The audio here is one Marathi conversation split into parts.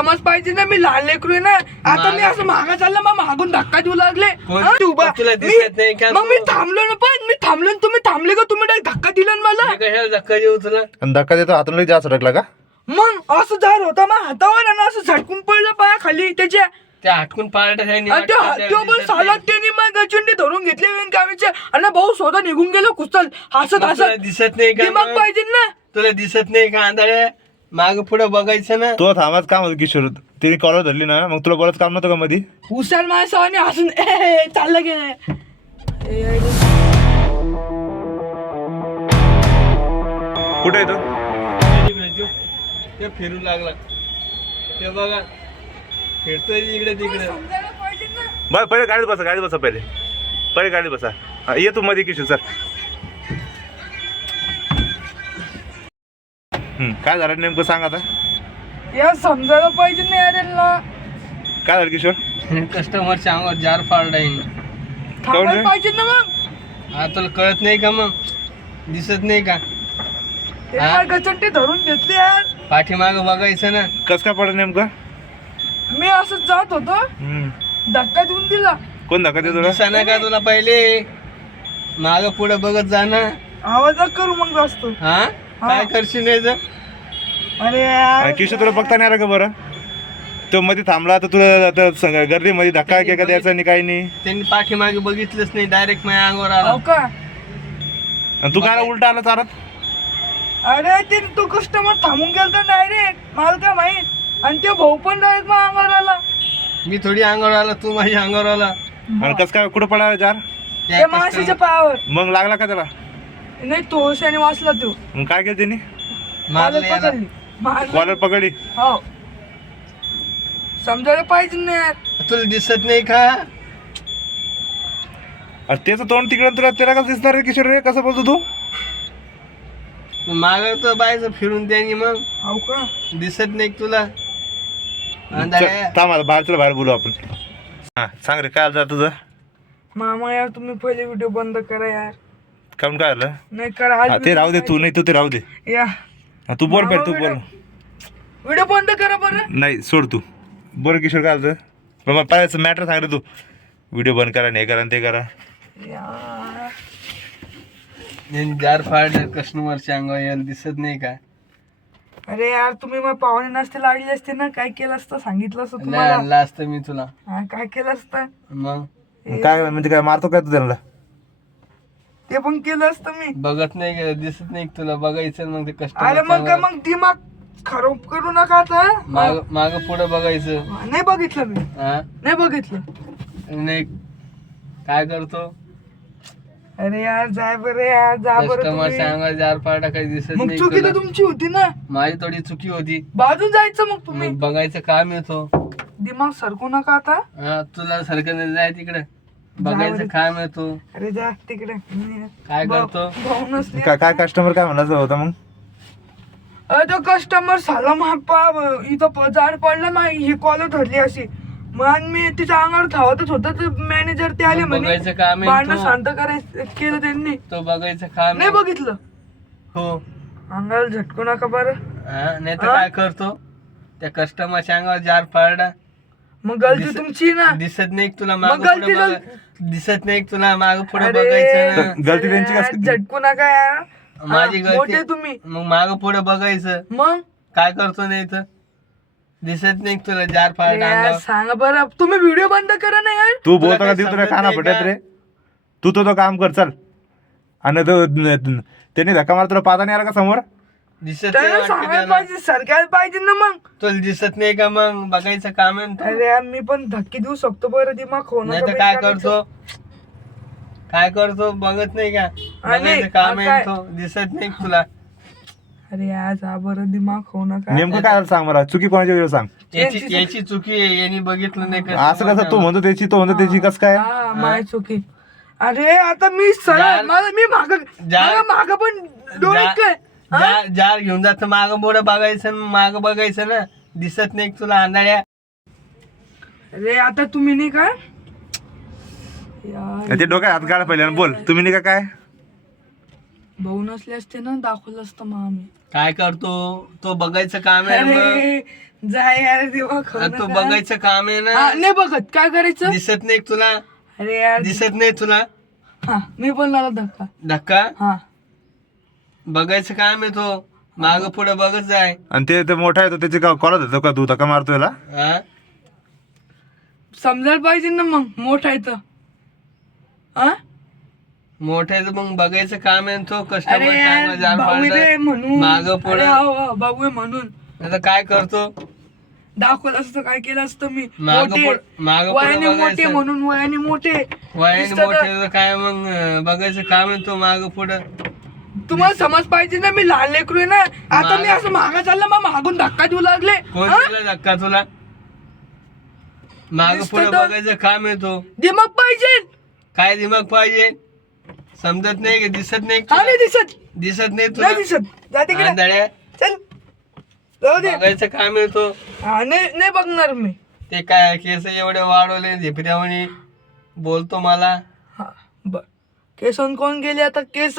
समज पाहिजे ना, मी लहान लेकरू आहे ना. आता मी असं मागा चाललं मग मागून धक्का देऊ लागले. तुला दिसत नाही का? मग मी थांबलो ना, पण मी थांबलो ना, तुम्ही थांबले का? तुम्ही डायरेक्ट धक्का दिला ना मला. कशाला धक्का देऊ तुला? आणि धक्का देतो हातून जास्त अडकला का? मग असं जार होता मग हातावर आणि असं झटकून पडलं पाया खाली त्याच्या. त्या हटकून पाळत तो पण सालात त्यांनी मग गचुंडी धरून घेतली कामाचे आणि भाऊ स्वतः निघून गेलो कुचल हसत हसत. दिसत नाही का? दिमाग पाहिजे ना. तुला दिसत नाही का आंधळ्या? माग पुढे बघायचं ना. तो थांबाच काम होतं किशोर, तिने कॉलर धरली ना, मग तुला बोलत काम नव्हतं का मध्ये? हुशार माणसाने हसून चाललं गेलं. कुठे आहे तो? ते फिरू लागला ते बघा, फिरतोय इकडे तिकडे. बरं पहिले गाडीत बसा, गाडीत बसा, पहिले गाडीत बसा. हा, ये तू मध्ये किशोर सर. काय झालं नेमकं सांग आता. या समजायला पाहिजे ना यार यांना. काय झालं किशोर? कस्टमरच्या अंगावर जार फाडला येईल. थांबायला पाहिजे ना मग. हा तुला कळत नाही का? मग दिसत नाही का? गचंडी धरून घेतली यार. पाठीमाग बघायचं ना. कस काय पडलं नेमकं? मी असं जात होतो, धक्का देऊन दिला. कोण धक्का देतो तुला? दिसाना का तुला? पहिले माग पुढे बघत जा ना. आवाज करू मग जास्त. हा काय करशील नाही तर? अरे यार किशोर तुला बघता नाही आलं का बरं? तो मध्ये थांबला तर तुला गर्दीमध्ये धक्का का द्यायचा नाही, काही नाही. त्यांनी पाठीमागे बघितलंच नाही, डायरेक्ट माझ्या अंगावर आला. हो का? आणि तू काय उलटा आला चालत? अरे ते तो कस्टमर थांबून गेलता डायरेक्ट, मला काय माहित. आणि ते भाऊ पण डायरेक्ट मग अंगावर आला. मी थोडी अंगावर आला, तू माझ्या अंगावर आला. आणि कस काय कुठं पडला जार? त्या माणसाच्या पायावर. मग लागला का त्याला? नाही तो हुशाने वाचला तो. मग काय केलं त्याने? मारलं याला. पकडली. मारलं. कॉलर पकडली. हो समजायला पाहिजे ना यार. तुला दिसत नाही का? अरे त्याचं तोंड तिकडं, तुला त्याला कसं दिसणार रे किशोर रे? कसं बोलतो तू? माग तर बायचं फिरून त्यांनी मग हो का? दिसत नाही का तुला? आंधळ्या. थांब आता बाहेर, चला बाहेर बोलू आपण. हा सांग रे, काय झालं तुझं? मामा यार तुम्ही पहिले व्हिडिओ बंद करा यार. काऊन काय झालं? नाही करा हा, आज ते राहू दे, तू नाही तू ते राहू दे. या हा, तू बोल पहिले, तू बोल. व्हिडिओ बंद करा बरं. नाही सोड तू बोल किशोर, काय झालं? बाबा पाहायचं मॅटर सांग रे तू. व्हिडिओ बंद करा, नाही करा, ते करा. यार त्यांनी जार फाडलं कस्टमरच्या अंगावर, याला दिसत नाही का? अरे यार तुम्ही मग पाहुणे नसते लागले असते ना, काय केलं असतं सांगितलं असतं नाही तुम्हाला. आणलं असतं मी तुला. हा, काय केलं असतं मग काय म्हणजे काय मारतो काय तू त्यांना? ते पण केलं असतं मी. बघत नाही का? दिसत नाही का तुला? बघायचं मग ते अरे मग कस्टमर मग दिमाग खराब करू नका आता. माग पुढे बघायचं. नाही बघितलं मी, हा नाही बघितलं. नाही काय करतो? अरे यार जाय बरं यार, जा बरं कस्टमरच्या तुम्ही. अंगावर जार फाडा काही दिसत मग नाही चुकी तुला? तर तुमची होती ना. माझी थोडी चुकी होती. बाजून जायचं मग तुम्ही. मग बघायचं काम येतो. दिमाग सरकू नका आता. हा तुला सारखं नाही जाय तिकडे, बघायचं काम येतो. अरे जा तिकडे. काय करतो? भाऊ नसले. काय कस्टमर काय म्हणायचं होतं मग? अरे तो कस्टमर साला महापा इथं जाड पडला ना, ही कॉलर धरली अशी. मग मी तिच्या अंगावर धावतच होत, मॅनेजर ते आले मग म्हणे बघायचं काम भांडणं येतो. शांत करायचं केलं त्यांनी. तो बघायचं काम नाही बघितलं. हो. अंगाला झटकू नका बरं. हा नाही तर काय करतो? त्या कस्टमरच्या अंगावर जार फाडा. मग गलती तुमची ना. दिसत नाही का तुला? मग माग गलती पुढे दिसत नाही का तुला? माग पुढे अरे, बघायचं ना. गलती त्यांची यार, कसं? झटकू नका यार. माझी हा, मोठे गलती. तुम्ही. मग माग पुढे बघायचं. मग काय करतो? नाही तर दिसत नाही का तुला? जार फाडा यार, अंगावर. सांगा बरं. तुम्ही व्हिडिओ बंद करा ना यार. तू बोलतो तुला का काही तुला समजत काना नाही फटत का? रे? तू तो काम कर चल. आणि तो त्यांनी धक्का मार, तुला पाहता नाही आला का समोर? दिसत नाही त्याला वाटतं सांगायला त्याला? पाहिजे, सरकायला पाहिजे ना मग. तुला दिसत नाही का? मग बघायचं काम आहे ना तो. अरे यार, मी पण धक्के देऊ शकतो बरं, दिमाग होऊ नाही नका तर काय बेकाराचं. करतो? काय करतो? बघत नाही का? बघायचं काम आहे ना तो. दिसत नाही का तुला? अरे यार जा बरं, दिमाग होऊ नका. नेमकं काय झालं सांग मला, चुकी कोणाची वेळ सांग. याची चुकी आहे, यांनी बघितलं नाही का? असं कसं तू म्हणतो त्याची, तो म्हणतो त्याची, कसं काय? हा, माझी चुकी. अरे आता मी सरळ जार- मला मी माग पण डोळ्यात काय. जार घेऊन जात माग पुढे बघायचं, माग बघायचं ना. दिसत नाही का तुला? आंधळ्या. अरे आता तुम्ही नाही का यार, ते डोक्यात हात गाळा पहिले आणि बोल, तुम्ही नाही का काय? भाऊ नसले असते ना दाखवलं असतं मग आम्ही. काय करतो? तो बघायचं काम आहे मग. अरे जाय यार देवा खाऊ तू नका. बघायचं काम आहे ना. हा, नाही बघत काय करायचं. दिसत नाही तुला. अरे यार दिसत नाही तुला. हा मी पण लावला धक्का. धक्का. हा बघायचं काम आहे तो. माग पुढे बघत जाय. आणि ते मोठा आहे तो त्याची कॉला देतो का तू धक्का मारतो याला? हा समजायला पाहिजे ना मग मोठा आहे तर. हा मोठ्याचं मग बघायचं काम आहे तो. अरे कस्टमर यार भाऊ आहे म्हणून. माग पुढे. अरे हो, हो, भाऊ आहे म्हणून आता काय करतो. दाखवलं असतं काय केलं असतं मी. माग मोठे पुढे माग वयाने पुढे मोठे बघायचं. म्हणून वयाने मोठे. वयाने नुसतं मोठे काय मग बघायचं काम आहे तो. माग पुढे. तुम्हाला समज पाहिजे ना मी लहान लेकरू आहे ना. आता मी असं मागा चाललं मग मागून धक्का देऊ लागले. कोण हा? दिला धक्का तुला. माग नुसतं पुढे तर- बघायचं काम आहे तो. दिमाग पाहिजे. काय दिमाग पाहिजे. समजत नाही की दिसत नाही हा तुला? नाही दिसत. दिसत नाही नाही तुला. दिसत. जाते की आंधळ्या. चल जाऊ दे. बघायचं काम आहे तो. हा नाही नाही बघणार मी. ते काय केस एवढे वाढवले झेपऱ्यावणी बोलतो मला. हा बर केसन कोण गेले आता. केस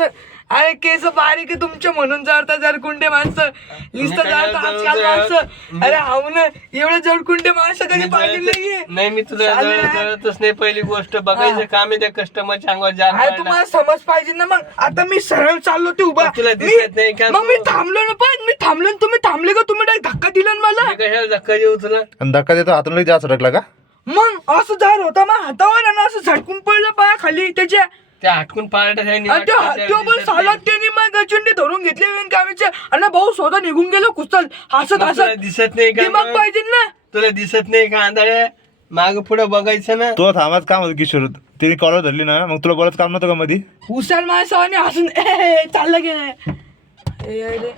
अरे केस बारीक आहे तुमचे म्हणून जळता जडकुंडे माणसं. नुसतं काय जळता आजकाल माणसं. अरे हाव ना एवढे जडकुंडे माणसं कधी पाहिजे नाहीये. नाही मी तुला चालेल. जळतच नाही. पहिली गोष्ट बघायचं काम आहे त्या कस्टमरच्या अंगावर जान अरे पाडणं. तुम्हाला समज पाहिजे ना मग. आता मी सरळ चाललो ते उभा. मग तुला दिसत नाही का मग मी तू? थांबलो ना पण मी थांबलो ना तुम्ही थांबले का. तुम्ही डायरेक्ट धक्का दिला ना मला. मी कशाला धक्का देऊ तुला. आणि धक्का देतो हातून लगेच जास्त अडकला का? मग असं झाड होता मग हातावर आणि असं झटकून पडलं पाया खाली त्याच्या. त्या हटकून पाळण्यात आहे आणि निवांत तो पण सालात त्याने मग गचुंडी धरून घेतली वेणकामीचे आणि भाऊ स्वतः निघून गेलो कुस्ताल हसत मग तुला हसत. दिसत नाही का दिमाग मग? पाहिजे ना. तुला दिसत नाही का आंधळ्या. माग पुढे बघायचं ना. तो थांबाच काम होतं किशोर. तिने कॉलर धरली ना मग तुला बोलत काम नव्हतं का मधी? हुशार माणसाने हसून ए चाललं गेलं.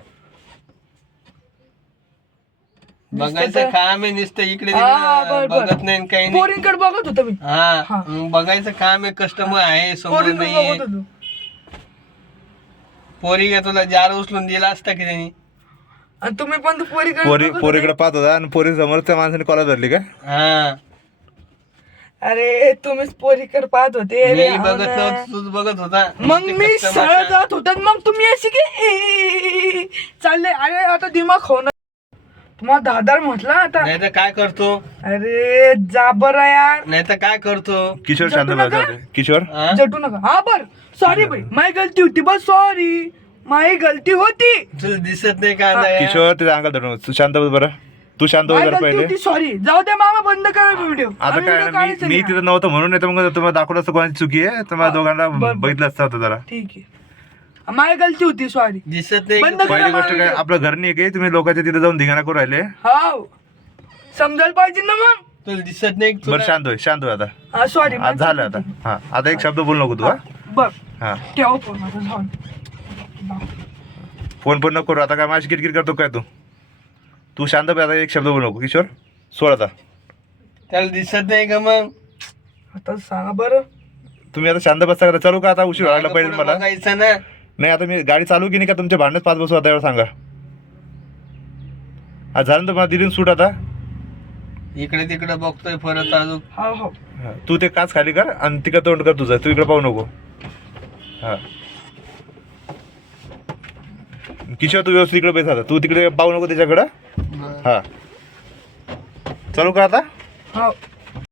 बघायचं काम आहे नुसतं इकडे हा, तिकडे बर, बर. बघत नाही आणि काही नाही. पोरींकडे बघत होतो मी. हा हा. मग बघायचं काम आहे. कस्टमर आहे समोर पोरींकडे नाही. बघत होतो. पोरी का तुला जार उचलून दिला असता की त्यांनी. आणि तुम्ही पण तो पोरीकडे पोरी बघत पोरीकडे होते. पाहत होता आणि पोरी समोर त्या माणसाने कॉलर धरली का? हा अरे तुम्हीच पोरीकडे पाहत होते रे, मी हाव बघत ना. नव्हतो तूच बघत होता. मग ते मी customer सरळ च्या- जात होता मग तुम्ही अशी की चालले. अरे आता दिमाग होणार तुम्हाला दादार म्हटलं आता. नाही तर काय करतो. अरे जा बरं यार. नाही तर काय करतो. किशोर शांत जटू बसा. नका. किशोर हा? जटू नका. हा बर सॉरी भाई माझी गलती होती बस सॉरी. माझी गलती होती. तुला दिसत नाही का आंधळ्या? किशोर त्याच्या अंगात धरून तू शांत बस बरं. तू शांत बस माझी जरा गलती पहिले. होती सॉरी. जाऊ द्या मामा बंद करा व्हिडिओ. आता काय ना, मी तिथं नव्हतं म्हणून नाही तर मग तुम्हाला दाखवलं असतं कोणाची चुकी आहे. तुम्हाला दोघांना बरं. बघितलं असतं आता जरा. ठीक आहे माझी गलती होती सॉरी. दिसत नाही बंद का? करा. पहिली गोष्ट काय आपलं घर नाही काही तुम्ही लोकांच्या तिथे जाऊन धिंगाणा करू राहिले. हो समजायला पाहिजे ना मग. तुला दिसत नाही का बरं तुला? शांत होय आता. हा सॉरी आज झालं आता. हा आता एक शब्द बोलू नको तू. हा बर हा ठेव फोन माझा झालं. फोन पण नको करू. आता काय माझी किरकिर करतो काय तू? तू शांत बस आता. एक शब्द बोलू नको किशोर. सोड आता. त्याला दिसत नाही का मग. आता सांगा बरं. तुम्ही आता शांत बसता का? चालू का आता? उशीर व्हायला मागं पाहिजे पुढं मला. बघायचं ना. नाही आता मी गाडी चालू की नाही का तुमच्या भांडणच पाच बसू आता एवढं सांगा. आज झालं तर मला दिली सूट आता. इकडे तिकडे बघतोय परत अजून. हो हो हा, तू ते काच खाली कर आणि तिकडे तोंड कर तुझं. तू इकडे पाहू नको. हा किशोर तू व्यवस्थित इकडे बैस आता. तू तिकडे पाहू नको त्याच्याकडं. हा चालू का आता? हो